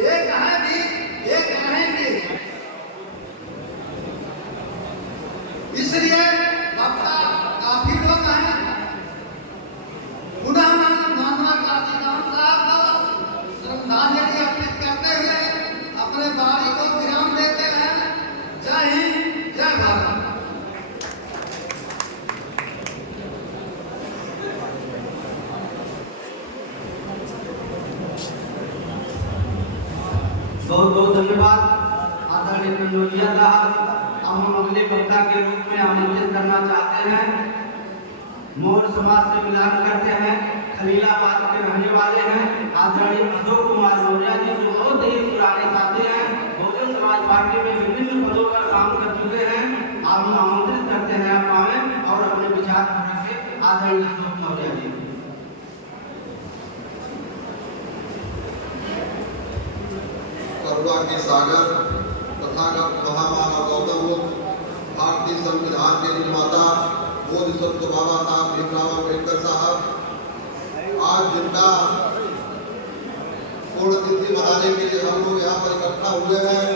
एक है भी, एक रहेंगे। इसलिए अब काफी लोग हैं, पुनः महात्मा काशीराम साहब को श्रद्धांजलि अर्पित करते हुए अपने वाणी को विराम देते हैं। जय हिंद, जय भारत। बहुत बहुत धन्यवाद आदरणीय कंडोलिया साहब। अब हम अगले वक्ता के रूप में आमंत्रित करना चाहते हैं, मौर्य समाज से मिलान करते हैं, खलीलाबाद के रहने वाले हैं, आदरणीय अशोक कुमार मौर्य जी, जो बहुत ही पुराने साथी हैं, बहुजन समाज पार्टी में विभिन्न पदों पर काम कर चुके हैं। आप हम आमंत्रित करते हैं आप आए और अपने विचार रखें। आदरणीय अशोक मौर्य जी। करुणा के सागर तथागत महामानव गौतम बुद्ध, भारतीय संविधान के निर्माता बोधिसत्व बाबा साहब भीमराव अम्बेडकर साहब, आज जिनका पुण्यतिथि मनाने के लिए हम लोग यहाँ पर इकट्ठा हुए हैं,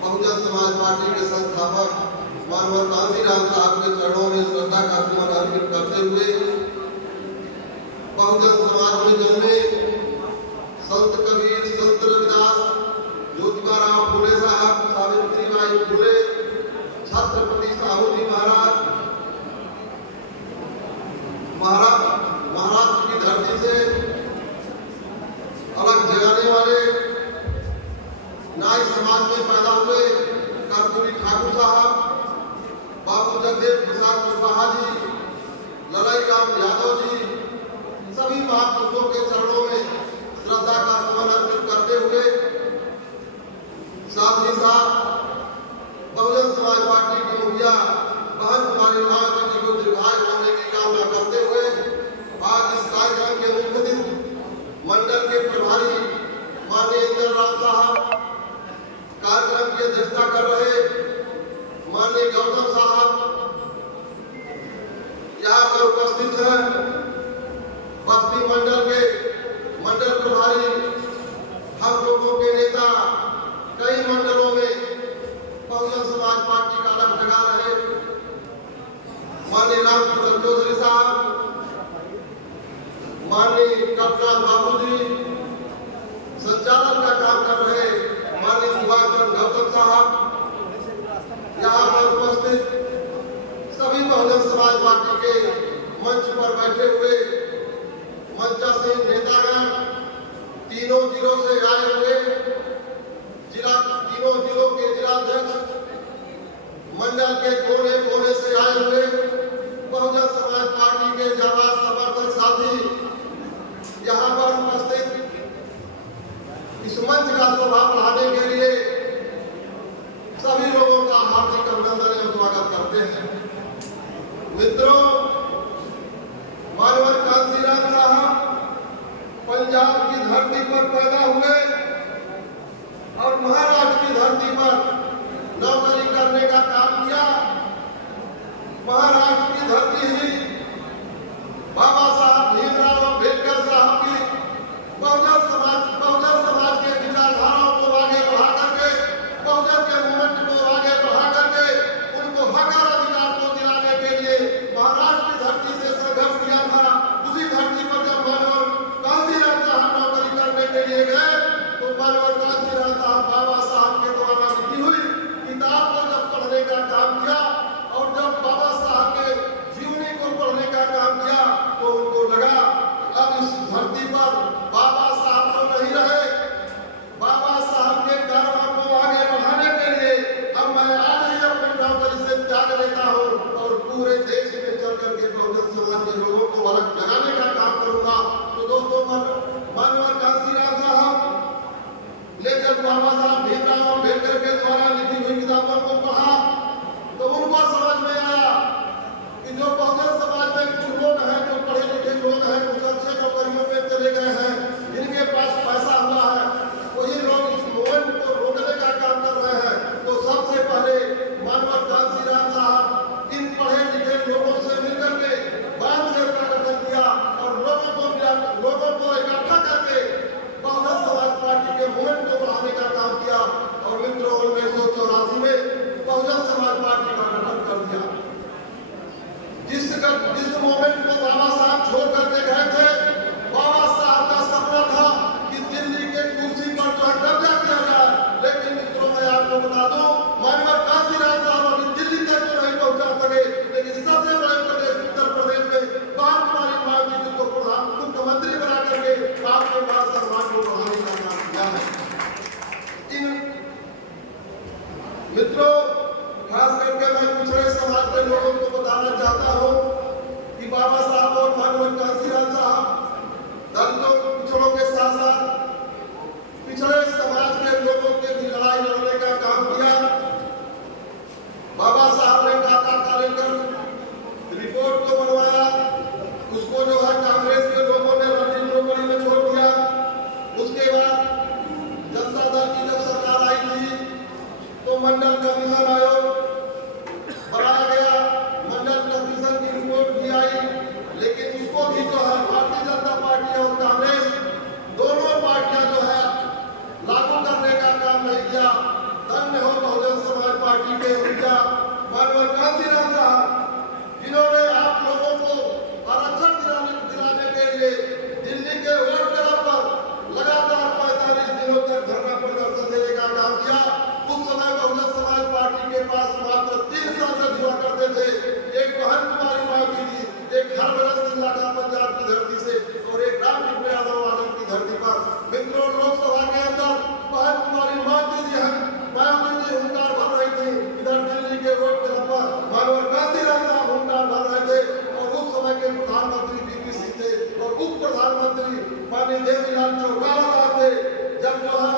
बहुजन समाज पार्टी के संस्थापक मानव काशीराम साहब के चरणों में श्रद्धा का सुमन अर्पित करते हुए बहुजन समाज में जन्मे संत कबीर, संत रविदास, ज्योतिबा फूले साहब, सावित्रीबाई फूले, छत्रपति साहू जी महाराष्ट्र की धरती से अलग जगाने वाले नाई समाज में पैदा हुए कर्पूरी ठाकुर साहब, बाबू जगदेव प्रसाद कुशवाहा जी, ललाई राम यादव जी, सभी महापुरुषों के चरणों में श्रद्धा का सुमन अर्पित करते हुए साथ ही साथ बहुजन समाज पार्टी की मुखिया बहन कुमारी मायावती जी को दीर्घायु होने की कामना करते हुए आज इस कार्यक्रम के मुख्य अतिथि मंडल के प्रभारी माननीय इंद्र राम साहब, कार्यक्रम की अध्यक्षता कर रहे माननीय गौतम साहब यहाँ पर उपस्थित हैं, बस्ती मंडल के मंडल प्रभारी, हम लोगों के नेता, कई मंडलों में बहुजन समाज पार्टी का रंग लगा रहे माननीय रामचंद्र चौधरी साहब, माननीय कप्तान बाबू जी, संचालन का काम कर रहे माननीय सुभाष चंद्र गौतम साहब, यहाँ पर उपस्थित सभी बहुजन समाज पार्टी के मंच पर बैठे हुए मंचासीन नेतागण, तीनों जिलों से आए हुए तीनों जिलों के जिलाध्यक्ष, मंडल के कोने कोने से आए हुए बहुजन समाज पार्टी के जाबाज समर्थक साथी यहाँ पर उपस्थित, इस मंच का शोभा बढ़ाने के लिए सभी लोगों का हार्दिक अभिनंदन एवं स्वागत करते हैं। मित्रों, मानव काशीराम साहब पंजाब की धरती पर पैदा हुए और महाराष्ट्र की धरती पर नौकरी करने का काम किया। महाराष्ट्र की धरती ही बाबा साहब भीमराव अम्बेडकर साहब की बहुजन समाज के विचारधाराओं को आगे बढ़ा करके, बहुजन के मूवमेंट को आगे बढ़ा करके उनको हक और अधिकार को दिलाने के लिए महाराष्ट्र की धरती से संघर्ष किया था। उसी धरती पर जब मानव काशीराम साहब नौकरी करने के लिए गए तो मानव काशीराम साहब बाबा साहब के द्वारा लिखी हुई किताब को जब पढ़ने का जिस मोमेंट को बाबा साहब छोड़ करके गए थे, बाबा साहब का सपना था कि दिल्ली के कुर्सी पर जो कब्जा किया जाए। लेकिन मित्रों मैं आपको बता दूं, माननीय काशीराम साहब अभी दिल्ली तक तो नहीं पहुंचा सके, लेकिन सबसे बड़े प्रदेश उत्तर प्रदेश में काम कुमारी मायावती जी को प्रधान मुख्यमंत्री बना करके आपके पास सम्मान को बढ़ाने का काम किया है। मित्रों, खास करके मैं पिछड़े समाज के लोगों को बताना चाहता हूं कि बाबा साहब और माननीय काशीराम साहब दलितों पिछड़ों के साथ साथ पिछड़े समाज के लोगों के भी लड़ाई लड़ने का काम किया। बाबा साहब ने टाटा का लेकर रिपोर्ट को बनवाया, उसको जो है कांग्रेस के लोगों ने रणनीति नौकरी में छोड़ दिया। उसके बाद जनता दल की जब सरकार आई थी तो मंडल कमीशन आयोग बनाया गया, मंडल कमीशन की रिपोर्ट भी आई, लेकिन उसको भी जो है भारतीय जनता पार्टी और कांग्रेस दोनों पार्टियां जो है लागू करने का काम नहीं किया। धन्य हो बहुजन समाज पार्टी के ऊर्जा माननीय काशीराम साहब, जिन्होंने आप लोगों को आरक्षण दिलाने के लिए दिल्ली के वोट क्लब पर लगातार 45 दिनों तक धरना प्रदर्शन देने का काम किया। उस समय बहुजन समाज पार्टी के पास मात्र 3 सांसद हुआ करते थे, एक बहन कुमारी मायावती जी, एक हरभजन सिंह लाठा पंजाब की धरती से और एक रामकृष्ण यादव आनंद की धरती पर। मित्रों, लोकसभा के अंदर बहन कुमारी मायावती जी हुंकार भर रही थी, इधर दिल्ली के वोट क्लब पर माननीय काशीराम साहब हुंकार भर रहे थे। और उस समय के प्रधानमंत्री वीपी सिंह थे और उप प्रधानमंत्री माननीय देवीलाल चौटाला साहब थे। जब जो है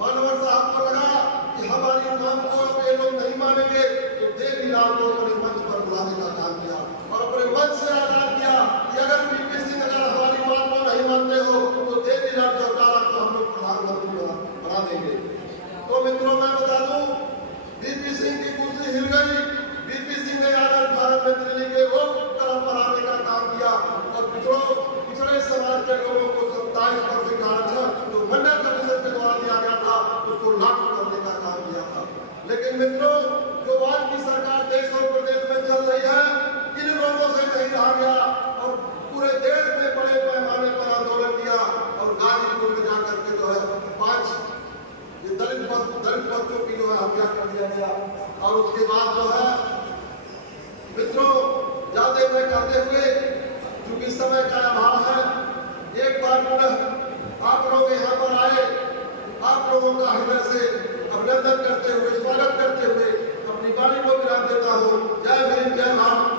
मानवर साहब को लगा कि हमारी मांग को ये लोग नहीं मानेंगे, तो देवीलाल को अपने मंच पर बुलाने का काम किया और अपने मंच से ऐलान किया कि अगर वीपी सिंह अगर हमारी मांग को नहीं मानते हो तो देवीलाल चौटाला को हम लोग प्रधानमंत्री बना देंगे। तो मित्रों मैं बता दूं, वीपी सिंह की कुर्सी हिल गई। वीपी सिंह ने आकर भारत में दिल्ली के वोट क्लब पर आने का काम किया और पिछड़े समाज के लोगों को 27% का आरक्षण जो मंडल कमीशन के द्वारा दिया गया था उसको लागू करने का काम किया था। लेकिन मित्रों, जो आज की सरकार देश और प्रदेश में चल रही है, इन लोगों से नहीं रहा गया और पूरे देश में बड़े पैमाने पर आंदोलन किया और गाजीपुर में जाकर के जो है 5 दलित बच्चों की जो है हत्या कर दिया गया। और उसके बाद जो है मित्रों, ज्यादा में करते हुए चूंकि समय का अभाव है, एक बार पुनः आप लोग यहाँ पर आए, आप लोगों का हृदय से अभिनंदन करते हुए, स्वागत करते हुए अपनी वाणी को विराम देता हूँ। जय भीम, जय भारत।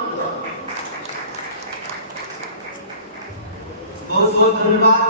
बहुत बहुत धन्यवाद।